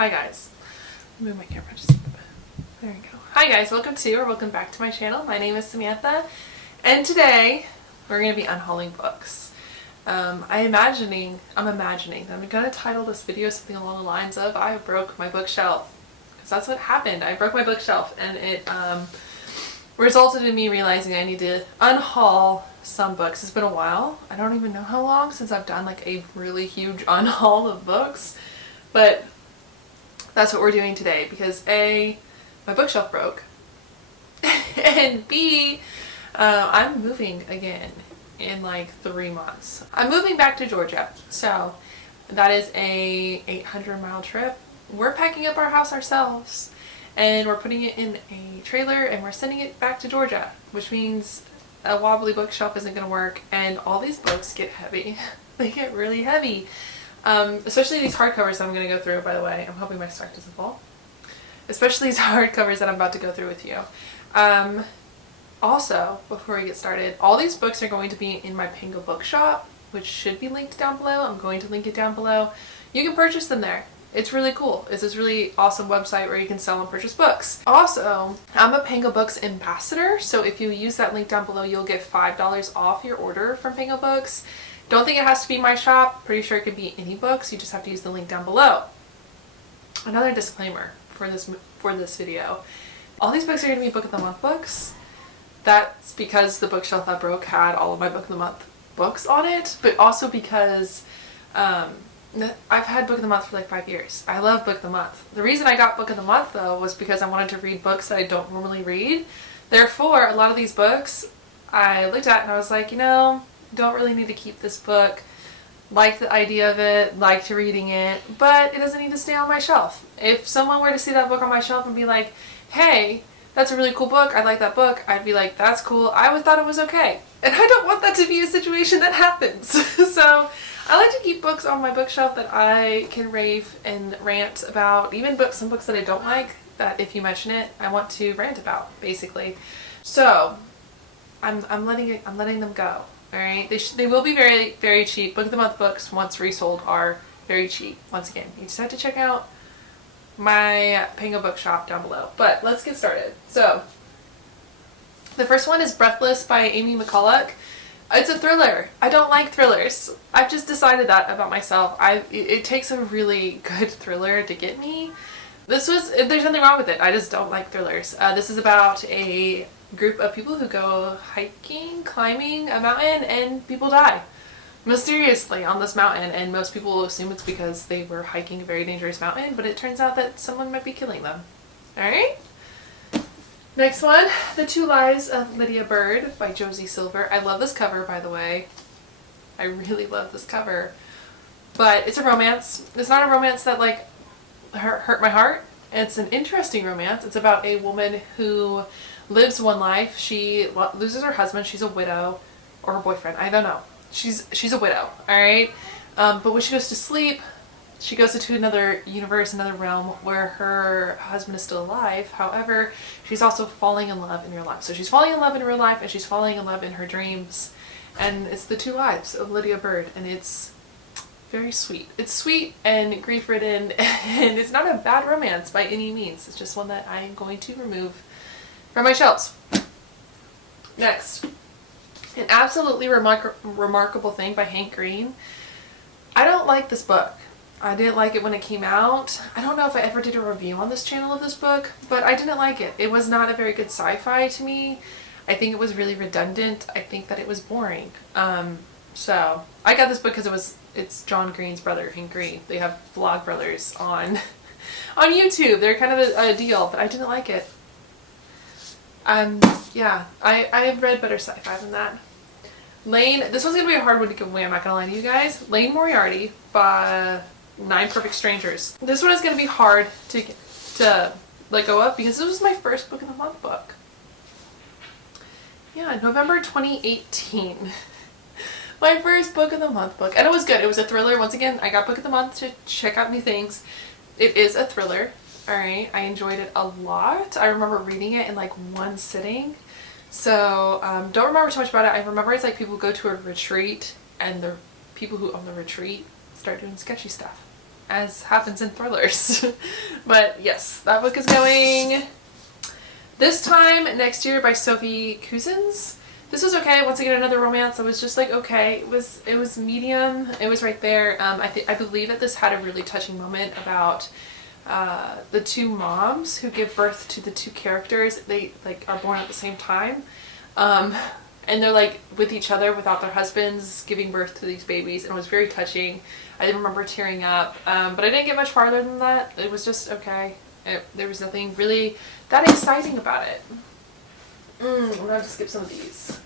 Hi guys. Move my camera just a little bit. There we go. Hi guys, welcome back to my channel. My name is Samantha, and today we're going to be unhauling books. I'm imagining that I'm going to title this video something along the lines of I broke my bookshelf, because that's what happened. I broke my bookshelf, and it resulted in me realizing I need to unhaul some books. It's been a while. I don't even know how long since I've done like a really huge unhaul of books, but that's what we're doing today because A, my bookshelf broke, and B, I'm moving again in like 3 months. I'm moving back to Georgia, so that is a 800-mile trip. We're packing up our house ourselves, and we're putting it in a trailer, and we're sending it back to Georgia, which means a wobbly bookshelf isn't going to work, and all these books get heavy. They get really heavy. Especially these hardcovers that I'm going to go through, by the way. I'm hoping my stock doesn't fall. Especially these hardcovers that I'm about to go through with you. Also, before we get started, all these books are going to be in my Pango bookshop, which should be linked down below. I'm going to link it down below. You can purchase them there. It's really cool. It's this really awesome website where you can sell and purchase books. Also, I'm a Pango Books ambassador, so if you use that link down below, you'll get $5 off your order from Pango Books. Don't think it has to be my shop. Pretty sure it could be any books. You just have to use the link down below. Another disclaimer for this video. All these books are going to be Book of the Month books. That's because the bookshelf that broke had all of my Book of the Month books on it, but also because I've had Book of the Month for like 5 years. I love Book of the Month. The reason I got Book of the Month though was because I wanted to read books that I don't normally read. Therefore, a lot of these books I looked at and I was like, you know, don't really need to keep this book. Like the idea of it, liked reading it, but it doesn't need to stay on my shelf. If someone were to see that book on my shelf and be like, hey, that's a really cool book, I like that book, I'd be like, that's cool, I would thought it was okay. And I don't want that to be a situation that happens. So I like to keep books on my bookshelf that I can rave and rant about, even some books that I don't like, that if you mention it, I want to rant about, basically. So I'm letting them go. Alright, they will be very, very cheap. Book of the Month books, once resold, are very cheap. Once again, you just have to check out my Pango bookshop down below. But let's get started. So, the first one is Breathless by Amy McCulloch. It's a thriller. I don't like thrillers. I've just decided that about myself. It takes a really good thriller to get me. There's nothing wrong with it. I just don't like thrillers. This is about a group of people who go hiking, climbing a mountain, and people die mysteriously on this mountain, and most people assume it's because they were hiking a very dangerous mountain, but it turns out that someone might be killing them. Alright? Next one, The Two Lives of Lydia Bird by Josie Silver. I love this cover, by the way. I really love this cover. But it's a romance. It's not a romance that like hurt my heart. It's an interesting romance. It's about a woman who lives one life. She loses her husband. She's a widow, or her boyfriend. I don't know. She's a widow. All right. But when she goes to sleep, she goes into another universe, another realm where her husband is still alive. However, she's also falling in love in real life. So she's falling in love in real life, and she's falling in love in her dreams. And it's the two lives of Lydia Bird, and it's very sweet. It's sweet and grief-ridden, and it's not a bad romance by any means. It's just one that I am going to remove from my shelves. Next, An Absolutely Remarkable Thing by Hank Green. I don't like this book. I didn't like it when it came out. I don't know if I ever did a review on this channel of this book, but I didn't like it. It was not a very good sci-fi to me. I think it was really redundant. I think that it was boring. So I got this book because it's John Green's brother, Hank Green. They have Vlog Brothers on YouTube. They're kind of a deal, but I didn't like it. Yeah, I've read better sci-fi than that. This one's gonna be a hard one to give away, I'm not gonna lie to you guys. Lane Moriarty by 9 Perfect Strangers. This one is gonna be hard to let go of because this was my first Book of the Month book. Yeah, November 2018. My first Book of the Month book, and it was good. It was a thriller. Once again, I got Book of the Month to check out new things. It is a thriller. Alright, I enjoyed it a lot. I remember reading it in like one sitting. So, don't remember too much about it. I remember it's like people go to a retreat and the people who own the retreat start doing sketchy stuff. as happens in thrillers. But yes, that book is going This Time Next Year by Sophie Cousins. This was okay. Once again, another romance. I was just like, okay, it was medium. It was right there. I believe that this had a really touching moment about the two moms who give birth to the two characters. They like are born at the same time, and they're like with each other without their husbands, giving birth to these babies, and it was very touching. I remember tearing up, but I didn't get much farther than that. It was just okay. There was nothing really that exciting about it. I'm gonna have to skip some of these.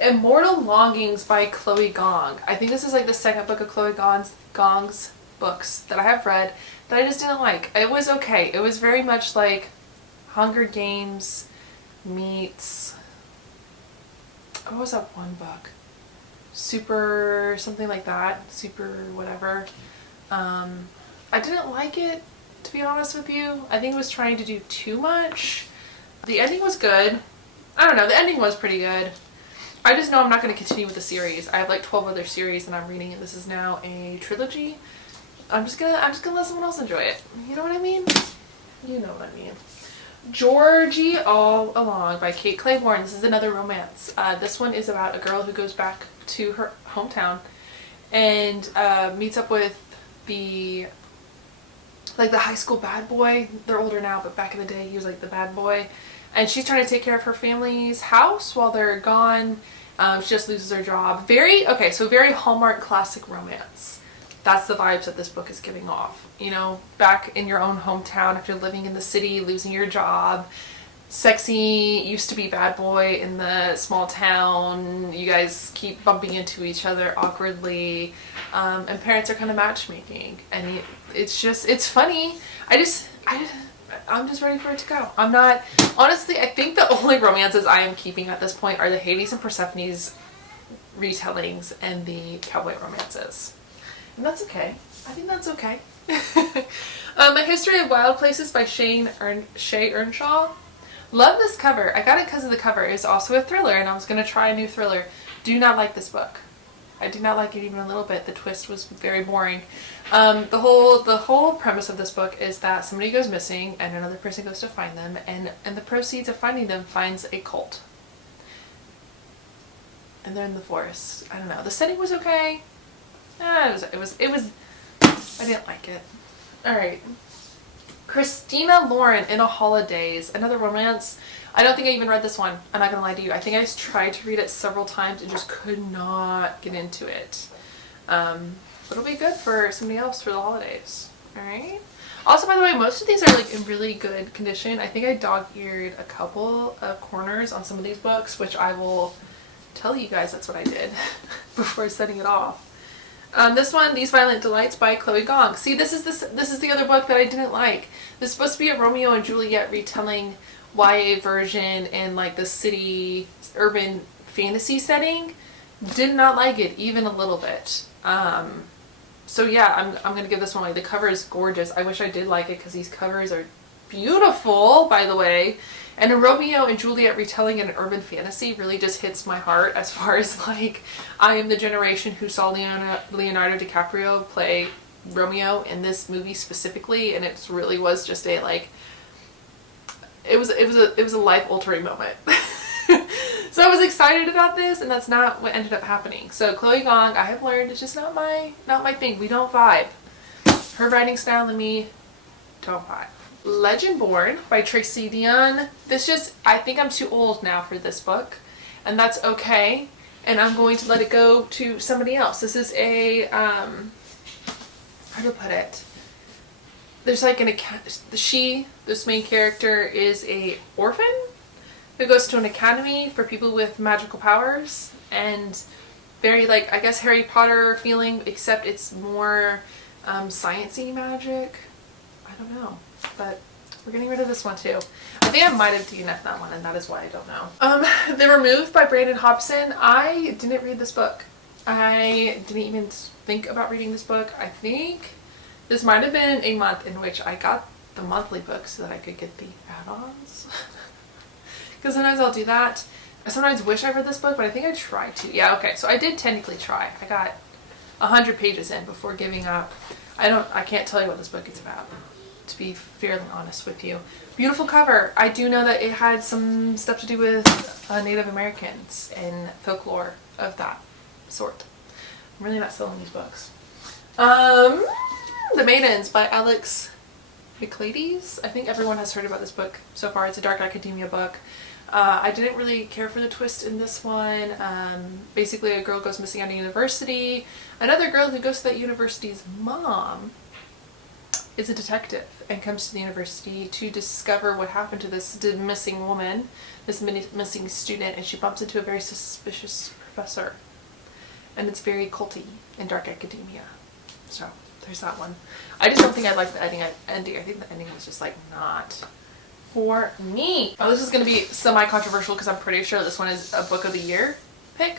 Immortal Longings by Chloe Gong. I think this is like the second book of Chloe Gong's books that I have read that I just didn't like. It was okay. It was very much like Hunger Games meets, what was that one book? Super something like that. Super whatever. I didn't like it, to be honest with you. I think it was trying to do too much. The ending was good. I don't know, the ending was pretty good. I just know I'm not going to continue with the series. I have like 12 other series that I'm reading, and this is now a trilogy. I'm just gonna let someone else enjoy it. You know what I mean? You know what I mean. Georgie All Along by Kate Claiborne. This is another romance. This one is about a girl who goes back to her hometown and meets up with the high school bad boy. They're older now, but back in the day he was like the bad boy. And she's trying to take care of her family's house while they're gone. She just loses her job. Very Hallmark classic romance. That's the vibes that this book is giving off. You know, back in your own hometown after living in the city, losing your job. Sexy used to be bad boy in the small town. You guys keep bumping into each other awkwardly. And parents are kind of matchmaking. And it's funny. I'm just ready for it to go. I'm not, honestly, I think the only romances I am keeping at this point are the Hades and Persephone's retellings and the cowboy romances. And that's okay. I think that's okay. A History of Wild Places by Shay Earnshaw. Love this cover. I got it because of the cover. It's also a thriller, and I was going to try a new thriller. Do not like this book. I did not like it even a little bit. The twist was very boring. The whole premise of this book is that somebody goes missing and another person goes to find them, and the proceeds of finding them finds a cult. And they're in the forest. I don't know. The setting was okay. It was I didn't like it. Alright. Christina Lauren, In a Holidays. Another romance. I don't think I even read this one. I'm not gonna lie to you. I think I tried to read it several times and just could not get into it. But it'll be good for somebody else for the holidays. Alright? Also, by the way, most of these are like in really good condition. I think I dog-eared a couple of corners on some of these books, which I will tell you guys that's what I did before setting it off. This one, These Violent Delights by Chloe Gong. See, this is the other book that I didn't like. This is supposed to be a Romeo and Juliet retelling YA version in like the city urban fantasy setting. Did not like it even a little bit. So yeah, I'm gonna give this one away. The cover is gorgeous. I wish I did like it because these covers are beautiful, by the way. And a Romeo and Juliet retelling in an urban fantasy really just hits my heart as far as like, I am the generation who saw Leonardo DiCaprio play Romeo in this movie specifically, and it really was just a like, it was a life altering moment. So I was excited about this, and that's not what ended up happening. So Chloe Gong, I have learned, it's just not my thing. We don't vibe. Her writing style and me don't vibe. Legendborn by Tracy Deonn. I think I'm too old now for this book, and that's okay, and I'm going to let it go to somebody else. This is a, how to put it, there's like this main character is a orphan who goes to an academy for people with magical powers, and very like, I guess, Harry Potter feeling, except it's more science-y magic. I don't know. But we're getting rid of this one too. I think I might have DNF'd that one, and that is why I don't know. The Removed by Brandon Hobson. I didn't read this book. I didn't even think about reading this book. I think this might have been a month in which I got the monthly book so that I could get the add-ons. Because sometimes I'll do that. I sometimes wish I read this book, but I think I tried to. Yeah, okay, so I did technically try. I got 100 pages in before giving up. I can't tell you what this book is about, to be fairly honest with you. Beautiful cover. I do know that it had some stuff to do with Native Americans and folklore of that sort. I'm really not selling these books. The Maidens by Alex Michaelides. I think everyone has heard about this book so far. It's a dark academia book. I didn't really care for the twist in this one. Basically, a girl goes missing at a university. Another girl who goes to that university's mom is a detective and comes to the university to discover what happened to this missing woman, this missing student, and she bumps into a very suspicious professor. And it's very culty and dark academia. So there's that one. I just don't think I like the ending. I think the ending was just like not for me. Oh, this is going to be semi-controversial because I'm pretty sure this one is a book of the year pick.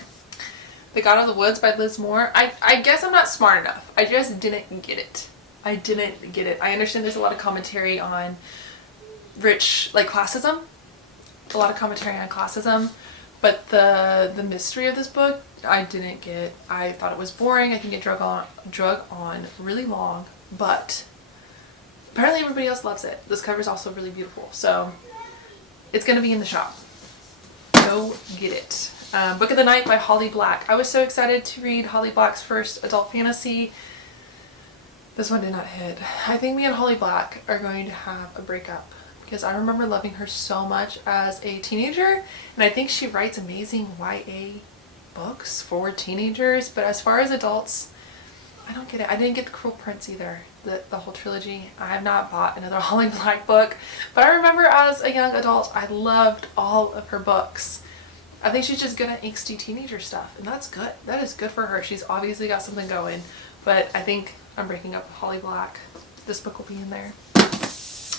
The God of the Woods by Liz Moore. I guess I'm not smart enough. I just didn't get it. I didn't get it. I understand there's a lot of commentary on rich, like classism. A lot of commentary on classism. But the mystery of this book, I didn't get. I thought it was boring. I think it drug on really long. But apparently everybody else loves it. This cover is also really beautiful. So it's going to be in the shop. Go get it. Book of the Night by Holly Black. I was so excited to read Holly Black's first adult fantasy. This one did not hit. I think me and Holly Black are going to have a breakup because I remember loving her so much as a teenager, and I think she writes amazing YA books for teenagers, but as far as adults, I don't get it. I didn't get The Cruel Prince either, the whole trilogy. I have not bought another Holly Black book, but I remember as a young adult, I loved all of her books. I think she's just good at angsty teenager stuff, and that's good. That is good for her. She's obviously got something going, but I think I'm breaking up with Holly Black. This book will be in there.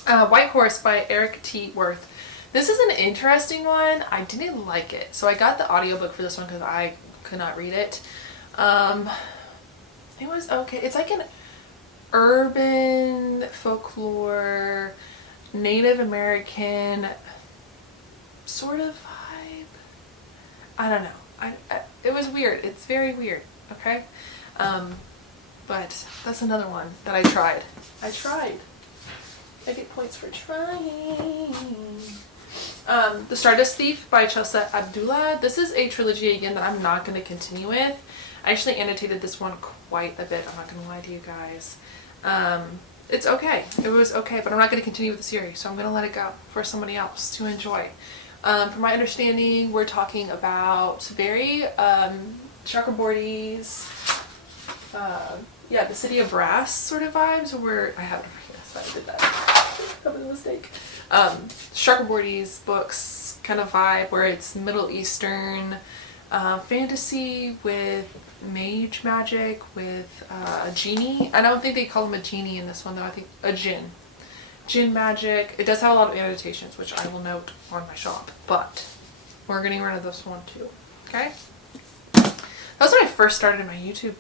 White Horse by Eric T. Worth. This is an interesting one. I didn't like it. So I got the audiobook for this one because I could not read it. It was okay. It's like an urban folklore, Native American sort of vibe. I don't know. It was weird. It's very weird. Okay? But that's another one that I tried. I get points for trying. The Stardust Thief by Chelsea Abdullah. This is a trilogy again that I'm not going to continue with. I actually annotated this one quite a bit. I'm not going to lie to you guys. It's okay. It was okay, but I'm not going to continue with the series, so I'm going to let it go for somebody else to enjoy. From my understanding, we're talking about very checkerboardies, yeah, the City of Brass sort of vibes, where I have it over here, so I did that. That was a mistake. Checkerboardies books kind of vibe, where it's Middle Eastern fantasy with mage magic, with a genie. I don't think they call him a genie in this one though. I think a djinn. Djinn magic. It does have a lot of annotations, which I will note on my shop, but we're getting rid of this one too. Okay? That was when I first started my YouTube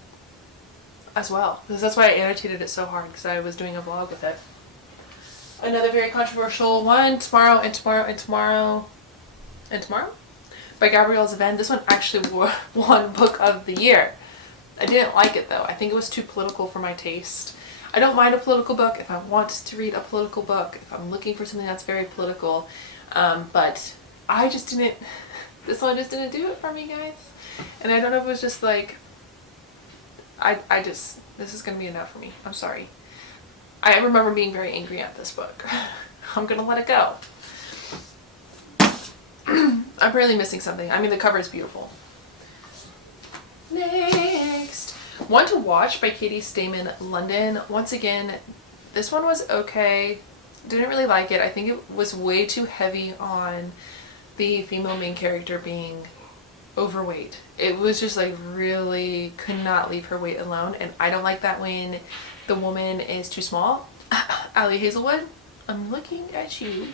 as well, because that's why I annotated it so hard, because I was doing a vlog with it. Another very controversial one, Tomorrow and Tomorrow and Tomorrow and Tomorrow by Gabrielle Zevin. This one actually won Book of the Year. I didn't like it though. I think it was too political for my taste. I don't mind a political book if I want to read a political book, if I'm looking for something that's very political, but I just didn't, this one just didn't do it for me, guys. And I don't know if it was just like, this is going to be enough for me. I'm sorry. I remember being very angry at this book. I'm going to let it go. I'm really missing something. I mean, the cover is beautiful. Next. One to Watch by Katie Stamen, London. Once again, this one was okay. Didn't really like it. I think it was way too heavy on the female main character being overweight. It was just like really could not leave her weight alone, and I don't like that when the woman is too small. Allie Hazelwood, I'm looking at you.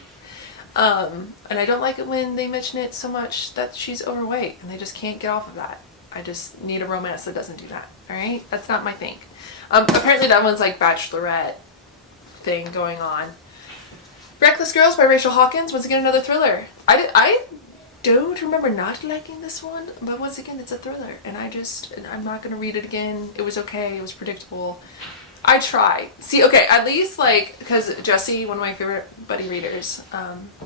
And I don't like it when they mention it so much that she's overweight and they just can't get off of that. I just need a romance that doesn't do that. Alright? That's not my thing. Apparently that one's like bachelorette thing going on. Reckless Girls by Rachel Hawkins. Once again, another thriller. I don't remember not liking this one, but once again, it's a thriller, and I'm not going to read it again. It was okay. It was predictable. I try. See, okay, at least like, because Jessie, one of my favorite buddy readers,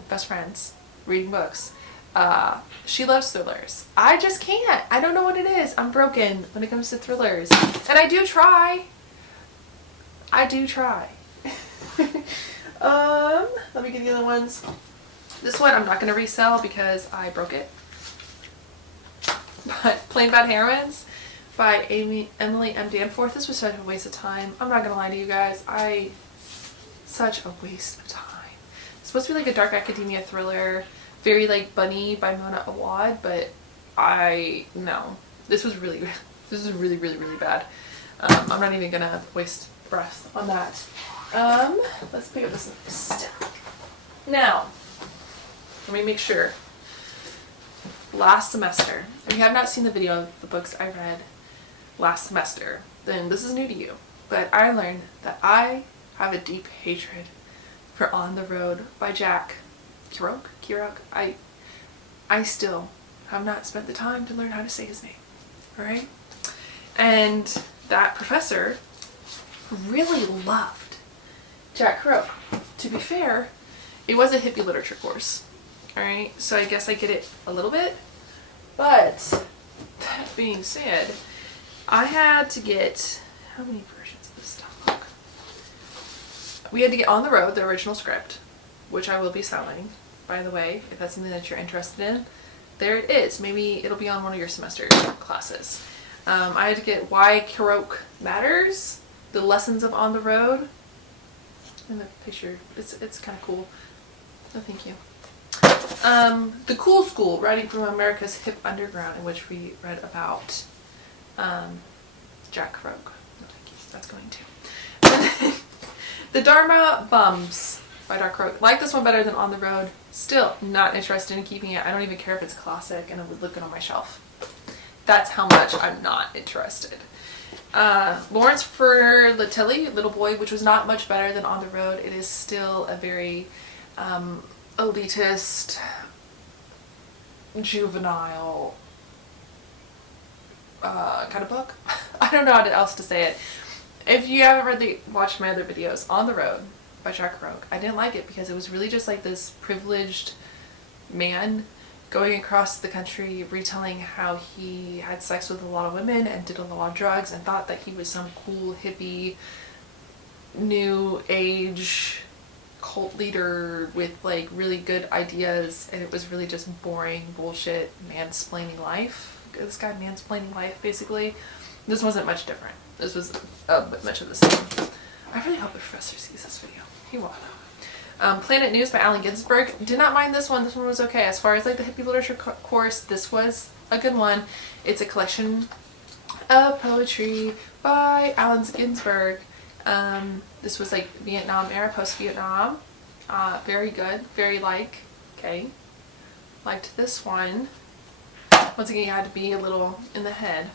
best friends, reading books, she loves thrillers. I just can't. I don't know what it is. I'm broken when it comes to thrillers. And I do try. I do try. Let me get the other ones. This one I'm not going to resell because I broke it. But Plain Bad Heroines by Emily M. Danforth. This was such a waste of time. I'm not going to lie to you guys. Such a waste of time. It's supposed to be like a dark academia thriller. Very like Bunny by Mona Awad, but no. This was really bad. I'm not even going to waste breath on that. Let's pick up this stack. Now, let me make sure. Last semester, if you have not seen the video of the books I read last semester, then this is new to you. But I learned that I have a deep hatred for On the Road by Jack Kerouac. I still have not spent the time to learn how to say his name. Alright? And that professor really loved Jack Kerouac. To be fair, it was a hippie literature course. Alright, so I guess I get it a little bit. But, that being said, I had to get, how many versions of this stuff? We had to get On the Road, the original script, which I will be selling, by the way, if that's something that you're interested in. There it is. Maybe it'll be on one of your semester classes. I had to get Why Kerouac Matters, the lessons of On the Road. And the picture, it's kind of cool. Oh, thank you. The Cool School, Writing from America's Hip Underground, in which we read about Jack Kerouac. No, thank you. That's going to. The Dharma Bums by Jack Kerouac. Like this one better than On the Road. Still not interested in keeping it. I don't even care if it's classic and it would look good on my shelf. That's how much I'm not interested. Lawrence Ferlatelli, Little Boy, which was not much better than On the Road. It is still a very elitist, juvenile kind of book. I don't know how else to say it. If you haven't watched my other videos, On the Road by Jack Kerouac, I didn't like it because it was really just like this privileged man going across the country retelling how he had sex with a lot of women and did a lot of drugs and thought that he was some cool hippie new age cult leader with like really good ideas, and it was really just boring bullshit mansplaining life. This guy mansplaining life basically. This wasn't much different. This was much of the same. I really hope the professor sees this video. He won't. Planet News by Allen Ginsberg. Did not mind this one. This one was okay. As far as like the hippie literature course, this was a good one. It's a collection of poetry by Allen Ginsberg. This was like Vietnam era, post-Vietnam. Very good. Very okay. Liked this one. Once again, you had to be a little in the head.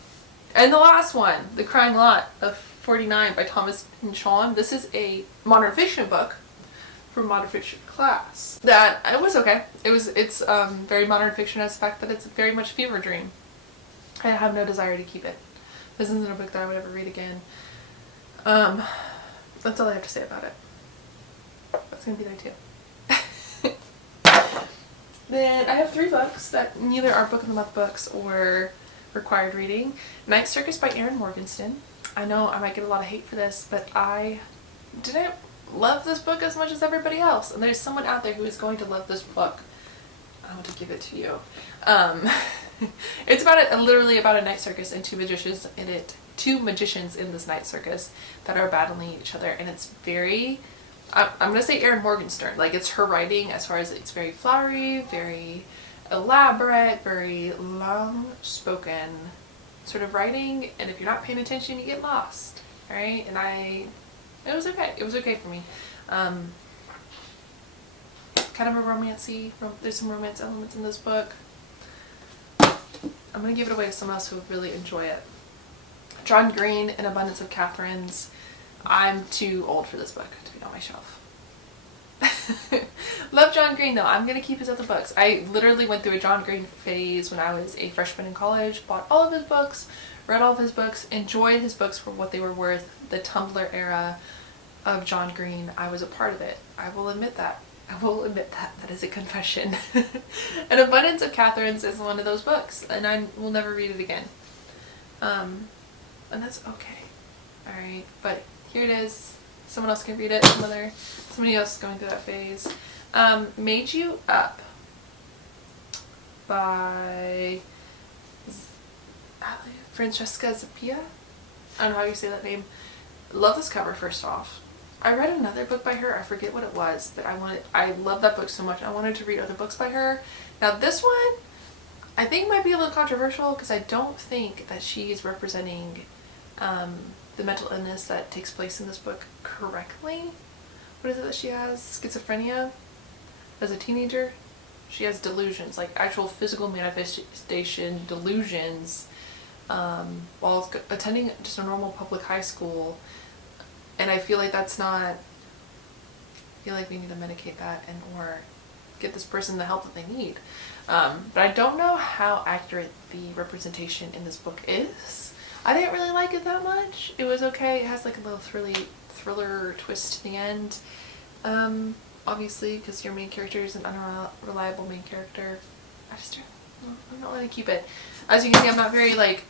And the last one, The Crying Lot of 49 by Thomas Pynchon. This is a modern fiction book for modern fiction class. That it was okay. It's very modern fiction as the fact that it's very much fever dream. I have no desire to keep it. This isn't a book that I would ever read again. That's all I have to say about it. That's gonna be there too. Then I have 3 books that neither are book of the month books or required reading. Night Circus by Erin Morgenstern. I know I might get a lot of hate for this, but I didn't love this book as much as everybody else, and there's someone out there who is going to love this book. I want to give it to you. It's about literally about a night circus and 2 magicians in it. 2 magicians in this night circus that are battling each other, and it's very, I'm gonna say Erin Morgenstern, like it's her writing as far as it's very flowery, very elaborate, very long spoken sort of writing, and if you're not paying attention you get lost. Alright, and it was okay. It was okay for me. Kind of a romancy, there's some romance elements in this book. I'm gonna give it away to someone else who would really enjoy it. John Green, An Abundance of Catherines. I'm too old for this book to be on my shelf. Love John Green though. I'm gonna keep his other books. I literally went through a John Green phase when I was a freshman in college, bought all of his books, read all of his books, enjoyed his books for what they were worth. The Tumblr era of John Green, I was a part of it. I will admit that. I will admit that. That is a confession. An Abundance of Catherines is one of those books, and I will never read it again. And that's okay. Alright, but here it is. Someone else can read it. Somebody else is going through that phase. Made You Up by Francesca Zappia. I don't know how you say that name. Love this cover, first off. I read another book by her. I forget what it was, but I love that book so much. I wanted to read other books by her. Now this one, I think might be a little controversial because I don't think that she is representing the mental illness that takes place in this book correctly. What is it that she has? Schizophrenia? As a teenager? She has delusions, like actual physical manifestation delusions, while attending just a normal public high school. And I feel like that's not, I feel like we need to medicate that and or get this person the help that they need. But I don't know how accurate the representation in this book is. I didn't really like it that much. It was okay. It has like a little thriller twist to the end. Obviously, because your main character is an unreliable main character. I'm not going to keep it. As you can see, I'm not very like,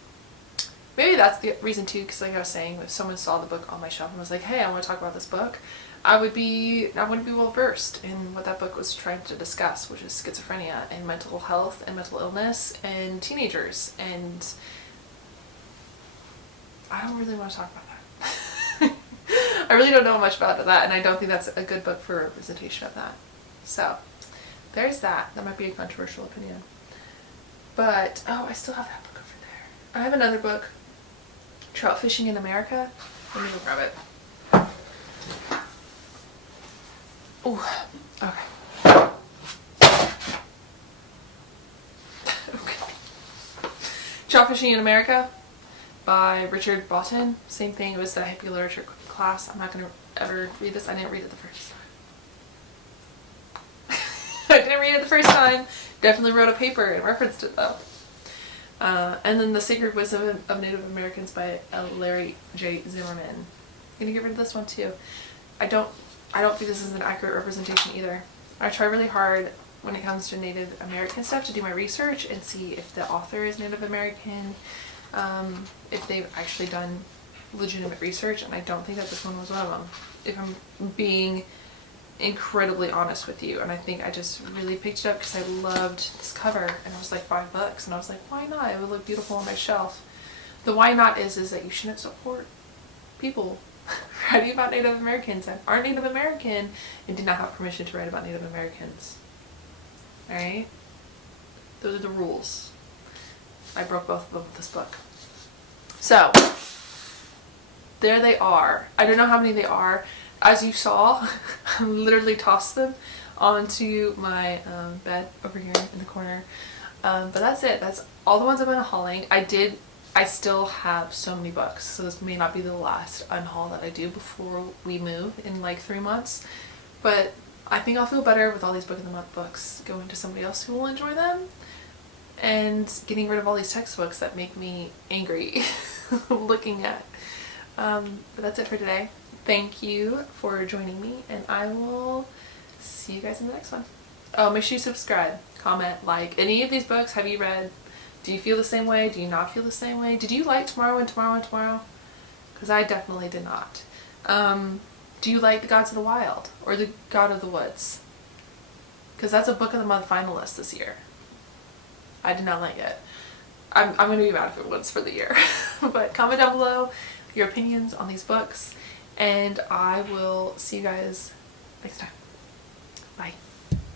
maybe that's the reason too, because like I was saying, if someone saw the book on my shelf and was like, hey, I want to talk about this book, I wouldn't be well versed in what that book was trying to discuss, which is schizophrenia and mental health and mental illness and teenagers, and I don't really want to talk about that. I really don't know much about that, and I don't think that's a good book for representation of that. So there's that. That might be a controversial opinion. But, oh, I still have that book over there. I have another book, Trout Fishing in America. Let me go grab it. Oh, okay. Okay. Trout Fishing in America by Richard Boughton. Same thing, it was the hippie literature class. I'm not going to ever read this. I didn't read it the first time. I didn't read it the first time. Definitely wrote a paper and referenced it though. And then The Sacred Wisdom of Native Americans by Larry J. Zimmerman. I'm gonna get rid of this one too. I don't think this is an accurate representation either. I try really hard when it comes to Native American stuff to do my research and see if the author is Native American, if they've actually done legitimate research, and I don't think that this one was one of them, if I'm being incredibly honest with you. And I think I just really picked it up because I loved this cover, and it was like $5, and I was like, why not? It would look beautiful on my shelf. The why not is that you shouldn't support people writing about Native Americans that aren't Native American and did not have permission to write about Native Americans. Alright? Those are the rules. I broke both of them with this book. So, there they are. I don't know how many they are. As you saw, I literally tossed them onto my bed over here in the corner. But that's it. That's all the ones I've been hauling. I still have so many books, so this may not be the last unhaul that I do before we move in like 3 months. But I think I'll feel better with all these Book of the Month books going to somebody else who will enjoy them, and getting rid of all these textbooks that make me angry looking at. But that's it for today. Thank you for joining me, and I will see you guys in the next one. Oh, make sure you subscribe, comment, like. Any of these books have you read? Do you feel the same way? Do you not feel the same way? Did you like Tomorrow and Tomorrow and Tomorrow? Because I definitely did not. Do you like The Gods of the Wild or The God of the Woods? Because that's a Book of the Month finalist this year. I did not like it. I'm going to be mad if it wins for the year. But comment down below your opinions on these books, and I will see you guys next time. Bye.